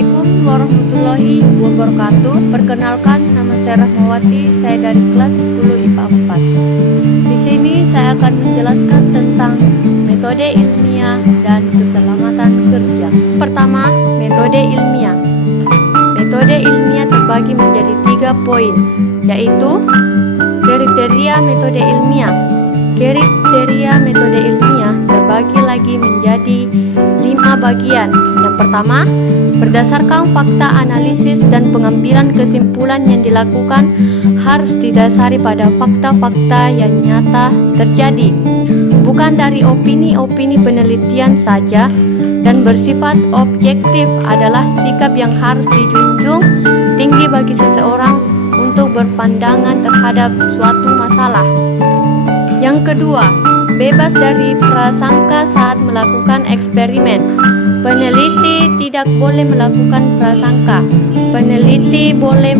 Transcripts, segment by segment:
Assalamualaikum warahmatullahi wabarakatuh. Perkenalkan, nama saya Rahmawati, saya dari kelas 10 IPA 4. Di sini saya akan menjelaskan tentang metode ilmiah dan keselamatan kerja. Pertama, metode ilmiah. Metode ilmiah terbagi menjadi 3 poin, yaitu kriteria metode ilmiah. Kriteria metode ilmiah terbagi lagi menjadi 5 bagian. Yang pertama, berdasarkan fakta analisis dan pengambilan kesimpulan yang dilakukan harus didasari pada fakta-fakta yang nyata terjadi, bukan dari opini-opini penelitian saja, dan bersifat objektif adalah sikap yang harus dijunjung tinggi bagi seseorang untuk berpandangan terhadap suatu masalah. Yang kedua, bebas dari prasangka saat melakukan eksperimen. Peneliti tidak boleh melakukan prasangka. Peneliti boleh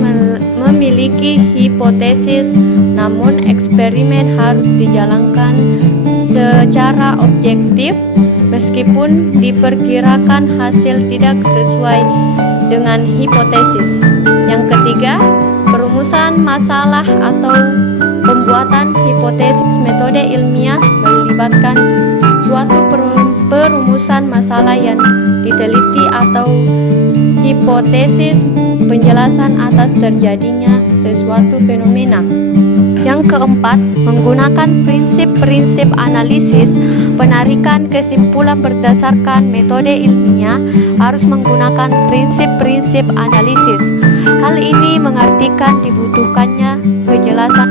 memiliki hipotesis, namun eksperimen harus dijalankan secara objektif meskipun diperkirakan hasil tidak sesuai dengan hipotesis. Yang ketiga, perumusan masalah atau pembuatan hipotesis. Metode ilmiah melibatkan suatu perumusan masalah yang diteliti atau hipotesis penjelasan atas terjadinya sesuatu fenomena. Yang keempat, menggunakan prinsip-prinsip analisis. Penarikan kesimpulan berdasarkan metode ilmiah harus menggunakan prinsip-prinsip analisis. Hal ini mengartikan dibutuhkannya kejelasan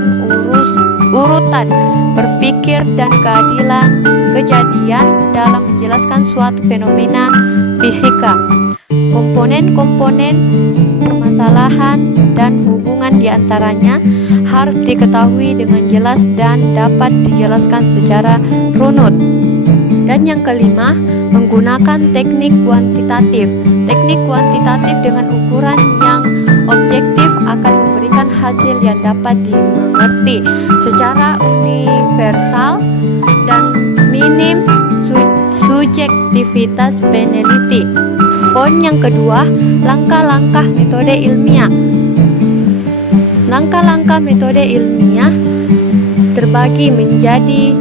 urutan berpikir dan keadilan kejadian dalam menjelaskan suatu fenomena fisika. Komponen-komponen permasalahan dan hubungan diantaranya harus diketahui dengan jelas dan dapat dijelaskan secara runut. Dan yang kelima, menggunakan teknik kuantitatif. Teknik kuantitatif dengan ukuran yang objektif akan memberikan hasil yang dapat dimengerti secara universal dan minim subjektivitas peneliti. Poin yang kedua, langkah-langkah metode ilmiah. Langkah-langkah metode ilmiah terbagi menjadi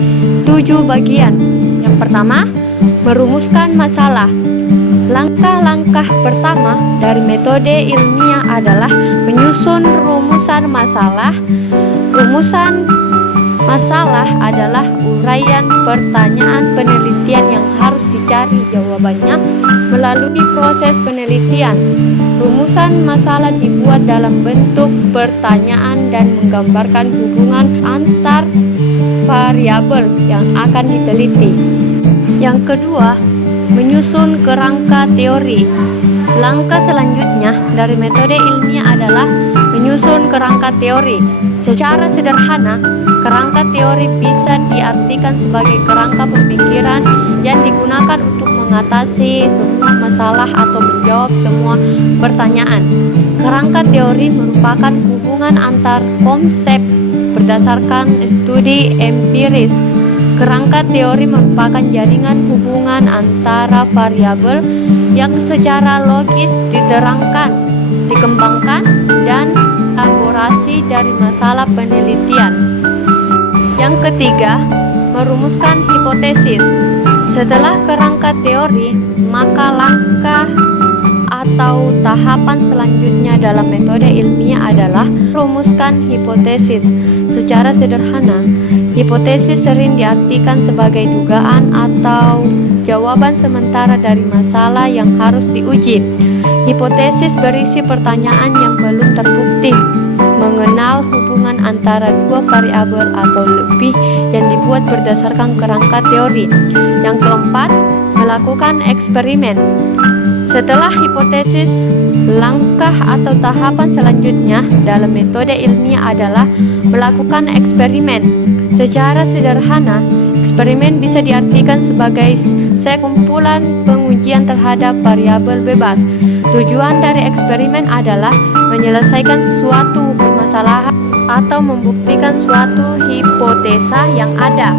7 bagian. Yang pertama, merumuskan masalah. Langkah-langkah pertama dari metode ilmiah adalah menyusun rumusan masalah. Rumusan masalah adalah uraian pertanyaan penelitian yang harus dicari jawabannya melalui proses penelitian. Rumusan masalah dibuat dalam bentuk pertanyaan dan menggambarkan hubungan antar variabel yang akan diteliti. Yang kedua, menyusun kerangka teori. Langkah selanjutnya dari metode ilmiah adalah menyusun kerangka teori. Secara sederhana, kerangka teori bisa diartikan sebagai kerangka pemikiran yang digunakan untuk mengatasi semua masalah atau menjawab semua pertanyaan. Kerangka teori merupakan hubungan antar konsep berdasarkan studi empiris. Kerangka teori merupakan jaringan hubungan antara variabel yang secara logis diterangkan, dikembangkan, dan elaborasi dari masalah penelitian. Yang ketiga, merumuskan hipotesis. Setelah kerangka teori, maka langkah atau tahapan selanjutnya dalam metode ilmiah adalah merumuskan hipotesis. Secara sederhana, hipotesis sering diartikan sebagai dugaan atau jawaban sementara dari masalah yang harus diuji. Hipotesis berisi pertanyaan yang belum terbukti, mengenal hubungan antara dua variabel atau lebih yang dibuat berdasarkan kerangka teori. Yang keempat, melakukan eksperimen. Setelah hipotesis, langkah atau tahapan selanjutnya dalam metode ilmiah adalah melakukan eksperimen. Secara sederhana, eksperimen bisa diartikan sebagai sekumpulan pengujian terhadap variabel bebas. Tujuan dari eksperimen adalah menyelesaikan suatu permasalahan atau membuktikan suatu hipotesa yang ada.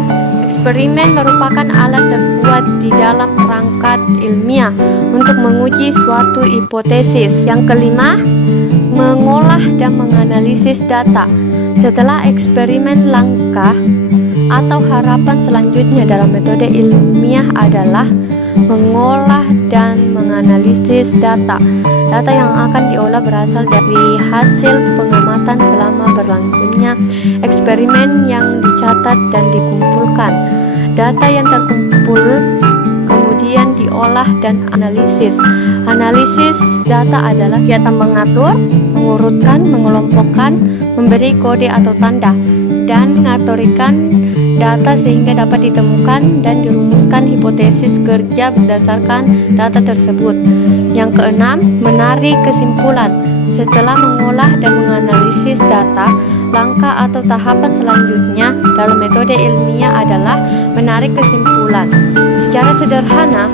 Eksperimen merupakan alat terbuat di dalam perangkat ilmiah untuk menguji suatu hipotesis. Yang kelima, mengolah dan menganalisis data. Setelah eksperimen, langkah atau harapan selanjutnya dalam metode ilmiah adalah mengolah dan menganalisis data. Data yang akan diolah berasal dari hasil pengamatan selama berlangsungnya eksperimen yang dicatat dan dikumpulkan. Data yang terkumpul kemudian diolah dan analisis. Analisis data adalah kegiatan mengatur, mengurutkan, mengelompokkan, memberi kode atau tanda, dan mengatorikan data sehingga dapat ditemukan dan dirumuskan hipotesis kerja berdasarkan data tersebut. Yang keenam, menarik kesimpulan. Setelah mengolah dan menganalisis data, langkah atau tahapan selanjutnya dalam metode ilmiah adalah menarik kesimpulan. Secara sederhana,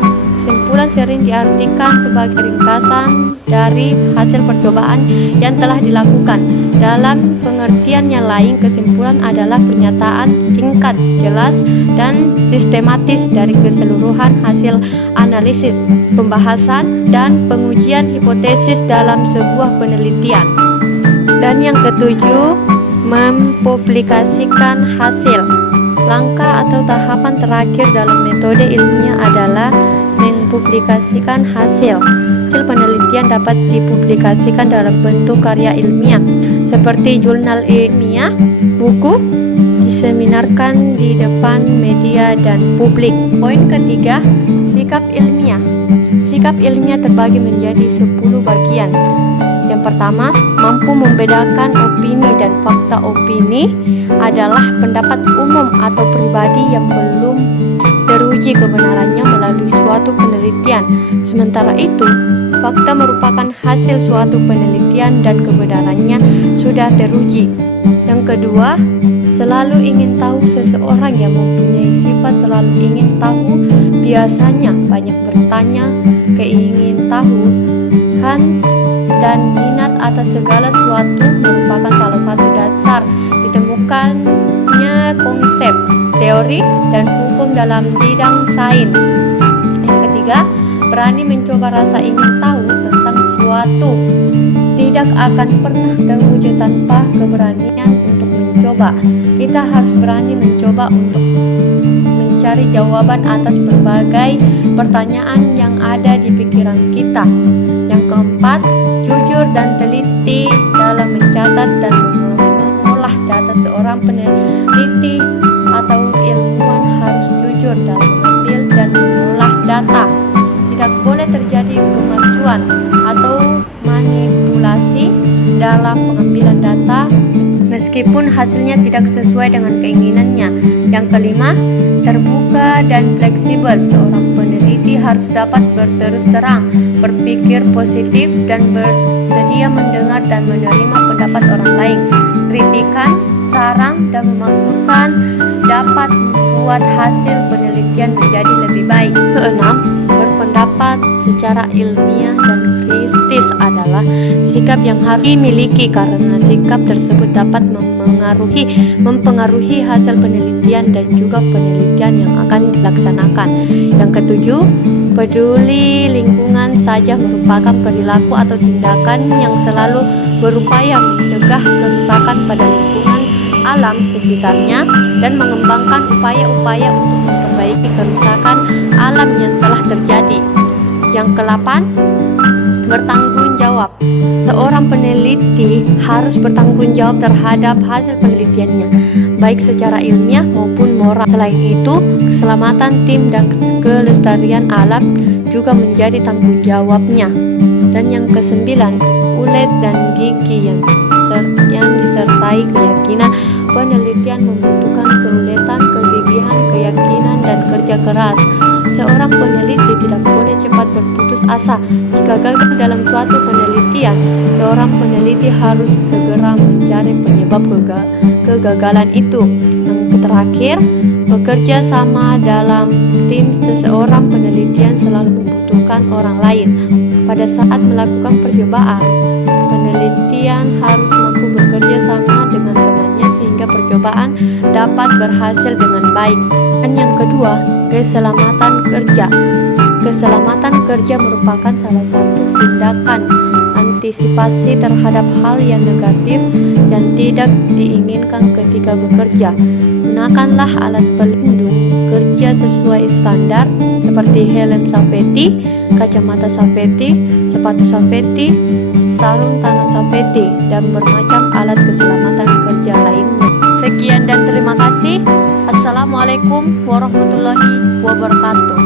kesimpulan sering diartikan sebagai ringkasan dari hasil percobaan yang telah dilakukan. Dalam pengertian yang lain, kesimpulan adalah pernyataan singkat, jelas, dan sistematis dari keseluruhan hasil analisis, pembahasan, dan pengujian hipotesis dalam sebuah penelitian. Dan yang ketujuh, mempublikasikan hasil. Langkah atau tahapan terakhir dalam metode ilmiah adalah mempublikasikan hasil. Hasil penelitian dapat dipublikasikan dalam bentuk karya ilmiah seperti jurnal ilmiah, buku, diseminarkan di depan media dan publik. Poin ketiga, sikap ilmiah. Sikap ilmiah terbagi menjadi 10 bagian. Yang pertama, mampu membedakan opini dan fakta. Opini adalah pendapat umum atau pribadi yang belum teruji kebenarannya melalui suatu penelitian. Sementara itu, fakta merupakan hasil suatu penelitian dan kebenarannya sudah teruji. Yang kedua, selalu ingin tahu. Seseorang yang mempunyai sifat selalu ingin tahu biasanya banyak bertanya, keingin tahu, dan minat atas segala sesuatu merupakan salah satu dasar ditemukannya konsep, teori, dan hukum dalam bidang sains. Yang ketiga, berani mencoba. Rasa ingin tahu tentang sesuatu tidak akan pernah terwujud tanpa keberanian untuk mencoba. Kita harus berani mencoba untuk mencari jawaban atas berbagai pertanyaan yang ada di pikiran kita. Yang keempat, jujur dan teliti dalam mencatat dan mengolah data. Seorang peneliti atau ilmuwan harus jujur dalam mengambil dan mengolah data. Tidak boleh terjadi pemalsuan atau manipulasi dalam pengambilan data meskipun hasilnya tidak sesuai dengan keinginannya. Yang kelima, terbuka dan fleksibel. Seorang peneliti harus dapat berterus terang, berpikir positif, dan bersedia mendengar dan menerima pendapat orang lain. Kritikan, saran, dan masukan dapat membuat hasil penelitian menjadi lebih baik. Keenam, berpendapat secara ilmiah dan kritis adalah sikap yang harus dimiliki karena sikap tersebut dapat mempengaruhi hasil penelitian dan juga penelitian yang akan dilaksanakan. Yang ketujuh, peduli lingkungan saja merupakan perilaku atau tindakan yang selalu berupaya mencegah kerusakan pada lingkungan alam sekitarnya dan mengembangkan upaya-upaya untuk memperbaiki kerusakan alam yang telah terjadi. Yang ke-8, bertanggung jawab. Seorang peneliti harus bertanggung jawab terhadap hasil penelitiannya, baik secara ilmiah maupun moral. Selain itu, keselamatan tim dan kelestarian alam juga menjadi tanggung jawabnya. Dan yang ke-9, ulet dan gigi yang disertai keyakinan. Penelitian membutuhkan keuletan, kegigihan, keyakinan, dan kerja keras. Seorang peneliti tidak boleh cepat berputus asa. Jika gagal dalam suatu penelitian, seorang peneliti harus segera mencari penyebab kegagalan itu. Yang terakhir, bekerja sama dalam tim. Seseorang penelitian selalu membutuhkan orang lain. Pada saat melakukan percobaan, penelitian harus mampu bekerja sama dengan temannya sehingga percobaan dapat berhasil dengan baik. Dan yang kedua, keselamatan kerja. Keselamatan kerja merupakan salah satu tindakan antisipasi terhadap hal yang negatif dan tidak diinginkan ketika bekerja. Gunakanlah alat pelindung kerja sesuai standar seperti helm safety, kacamata safety, sepatu safety, sarung tangan safety, dan bermacam alat keselamatan kerja lainnya. Sekian dan terima kasih. Assalamualaikum warahmatullahi wabarakatuh.